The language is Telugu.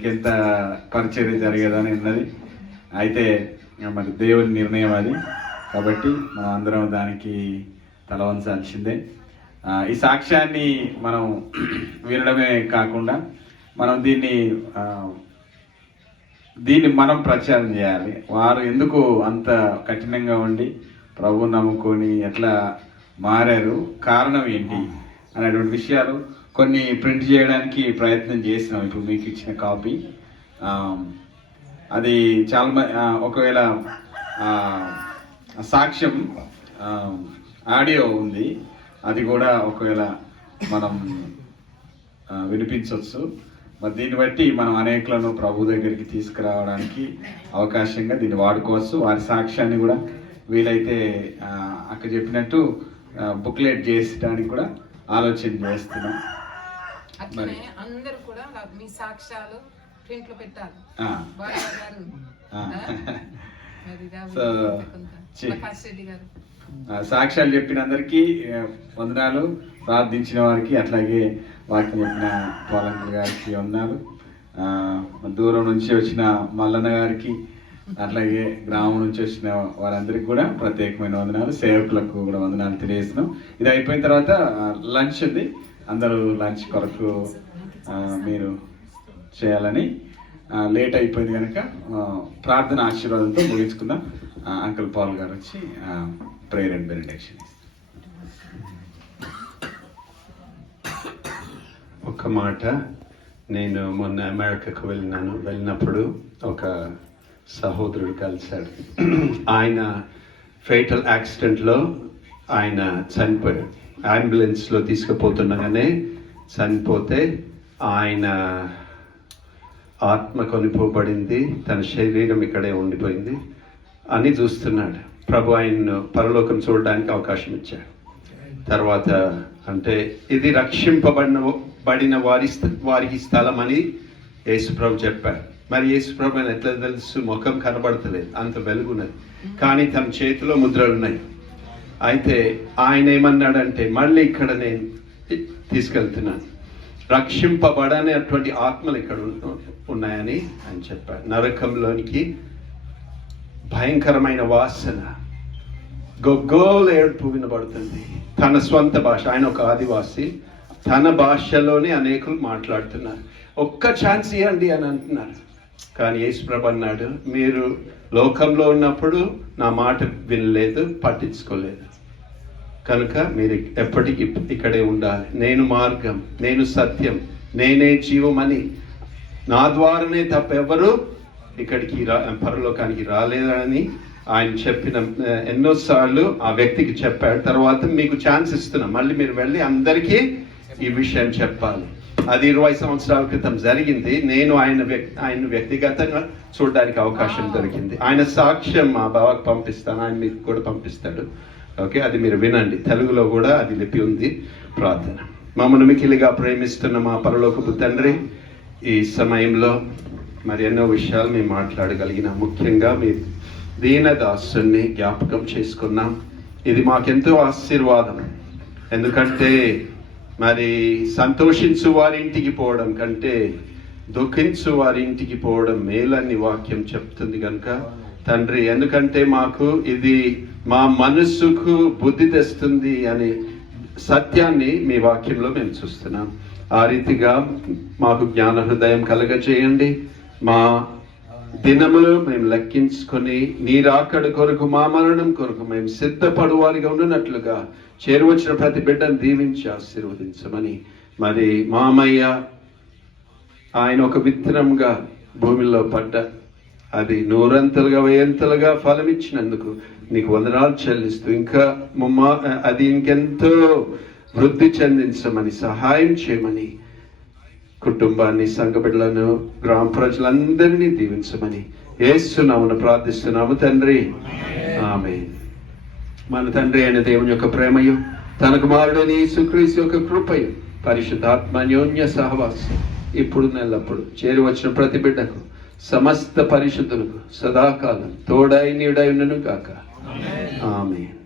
ఇంకెంత పరిచర్య జరిగేదని ఉన్నది. అయితే మరి దేవుని నిర్ణయం అది, కాబట్టి మనం అందరం దానికి తల వంచాల్సిందే. ఈ సాక్ష్యాన్ని మనం వినడమే కాకుండా మనం దీన్ని మనం ప్రచారం చేయాలి. వారు ఎందుకు అంత కఠినంగా ఉండి ప్రభువు నమ్ముకొని ఎట్లా మారారు, కారణం ఏంటి అనేటువంటి విషయాలు కొన్ని ప్రింట్ చేయడానికి ప్రయత్నం చేసినాం. ఇప్పుడు మీకు ఇచ్చిన కాపీ అది చాలా ఒకవేళ సాక్ష్యం ఆడియో ఉంది, అది కూడా ఒకవేళ మనం వినిపించవచ్చు. మరి దీన్ని బట్టి మనం అనేకులను ప్రభు దగ్గరికి తీసుకురావడానికి అవకాశంగా దీన్ని వాడుకోవచ్చు. వారి సాక్ష్యాన్ని కూడా వీలైతే అక్క చెప్పినట్టు బుక్లెట్ చేసడానికి కూడా ఆలోచన చేస్తున్నాం. మరి అందరూ కూడా మీ సాక్ష్యాలు ప్రింట్లో పెట్టాలి. సాక్ష్యాలు చెప్పిన అందరికీ వందనాలు, ప్రార్థించిన వారికి అట్లాగే వాక్యం చెప్పిన పోలంకల్ గారికి వందనాలు, దూరం నుంచి వచ్చిన మల్లన్న గారికి అట్లాగే గ్రామం నుంచి వచ్చిన వారందరికీ కూడా ప్రత్యేకమైన వందనాలు, సేవకులకు కూడా వందనాలు తెలియజేస్తున్నాం. ఇది అయిపోయిన తర్వాత లంచ్ ఉంది, అందరూ లంచ్ కొరకు మీరు చేయాలని. లేట్ అయిపోయింది కనుక ప్రార్థన ఆశీర్వాదంతో ముగించుకుందాం. అంకుల్ పాల్ గారు వచ్చి ప్రేయర్ అండ్ బెనిడిక్షన్. ఒక మాట, నేను మొన్న అమెరికాకు వెళ్ళినప్పుడు ఒక సహోదరుడు కలిశాడు. ఆయన ఫేటల్ యాక్సిడెంట్లో ఆయన చనిపోయాడు. అంబులెన్స్లో తీసుకుపోతుండగానే చనిపోతే ఆయన ఆత్మ కొనిపోబడింది, తన శరీరం ఇక్కడే ఉండిపోయింది అని చూస్తున్నాడు. ప్రభు ఆయన్ను పరలోకం చూడడానికి అవకాశం ఇచ్చాడు. తర్వాత అంటే ఇది రక్షింపబడిన వారికి స్థలం అని యేసుప్రభు చెప్పాడు. మరి యేసుప్రభు అని ఎట్లా తెలుసు? ముఖం కనబడతలేదు, అంత వెలుగున్నది, కానీ తన చేతిలో ముద్రలు ఉన్నాయి. అయితే ఆయన ఏమన్నాడంటే, మళ్ళీ ఇక్కడ నేను తీసుకెళ్తున్నాను, రక్షింపబడనేటువంటి ఆత్మలు ఇక్కడ ఉన్నాయని ఆయన చెప్పాడు. నరకంలోనికి భయంకరమైన వాసన, గొగ్గోలు ఏడుపు వినబడుతుంది. తన స్వంత భాష, ఆయన ఒక ఆదివాసి, తన భాషలోనే అనేకులు మాట్లాడుతున్నారు. ఒక్క ఛాన్స్ ఇవ్వండి అని అంటున్నారు. కానీ యేసుప్రభు అన్నాడు, మీరు లోకంలో ఉన్నప్పుడు నా మాట వినలేదు, పట్టించుకోలేదు, కనుక మీరు ఎప్పటికీ ఇక్కడే ఉండాలి. నేను మార్గం, నేను సత్యం, నేనే జీవమని, నా ద్వారానే తప్ప ఎవరు ఇక్కడికి పరలోకానికి రాలేదని ఆయన చెప్పిన ఎన్నోసార్లు ఆ వ్యక్తికి చెప్పాడు. తర్వాత మీకు ఛాన్స్ ఇస్తున్నాం, మళ్ళీ మీరు వెళ్ళి అందరికీ ఈ విషయం చెప్పాలి. అది 20 సంవత్సరాల క్రితం జరిగింది. నేను ఆయన వ్యక్తిగతంగా చూడడానికి అవకాశం దొరికింది. ఆయన సాక్ష్యం మా బావకు పంపిస్తాను, ఆయన మీకు కూడా పంపిస్తాడు. ఓకే, అది మీరు వినండి. తెలుగులో కూడా అది లిపి ఉంది. ప్రార్థన. మమ్మల్ని మికిలిగా ప్రేమిస్తున్న మా పరలోకపు తండ్రి, ఈ సమయంలో మరి ఎన్నో విషయాలు మేము మాట్లాడగలిగినాం. ముఖ్యంగా మీ దీనదాసుని జ్ఞాపకం చేసుకున్నాం. ఇది మాకెంతో ఆశీర్వాదం. ఎందుకంటే మరి సంతోషించు వారి ఇంటికి పోవడం కంటే దుఃఖించు వారి ఇంటికి పోవడం మేలని వాక్యం చెప్తుంది కనుక తండ్రి, ఎందుకంటే మాకు ఇది మా మనస్సుకు బుద్ధి తెస్తుంది అనే సత్యాన్ని మీ వాక్యంలో మేము చూస్తున్నాం. ఆ రీతిగా మాకు జ్ఞాన హృదయం కలగజేయండి. మా దినములు మేము లెక్కించుకొని నీ రాకడ కొరకు, మా మరణం కొరకు మేము సిద్ధపడు వారిగా ఉన్నట్లుగా చేరువచ్చిన ప్రతి బిడ్డను దీవించి ఆశీర్వదించమని. మరి మామయ్య ఆయన ఒక విత్తనంగా భూమిలో పడ్డ, అది 100 వేయంతలుగా ఫలమిచ్చినందుకు నీకు వందనాలు చెల్లిస్తూ, ఇంకా అది ఇంకెంతో వృద్ధి చెందించమని సహాయం చేయమని, కుటుంబాన్ని, సంఘ బిడ్డలను, గ్రామ ప్రజలందరినీ దీవించమని యేసు నామమున ప్రార్థిస్తున్నాము తండ్రి, ఆమేన్. మన తండ్రి అయిన దేవుని యొక్క ప్రేమయు, తన కుమారుడైన యేసుక్రీస్తు యొక్క కృపయు, పరిశుద్ధాత్మ అన్యోన్య సహవాసం ఇప్పుడు నెల్లప్పుడు చేరి వచ్చిన ప్రతి బిడ్డకు, సమస్త పరిశుద్ధులకు సదాకాలం తోడై నీడై ఉన్నను గాక. ఆమేన్.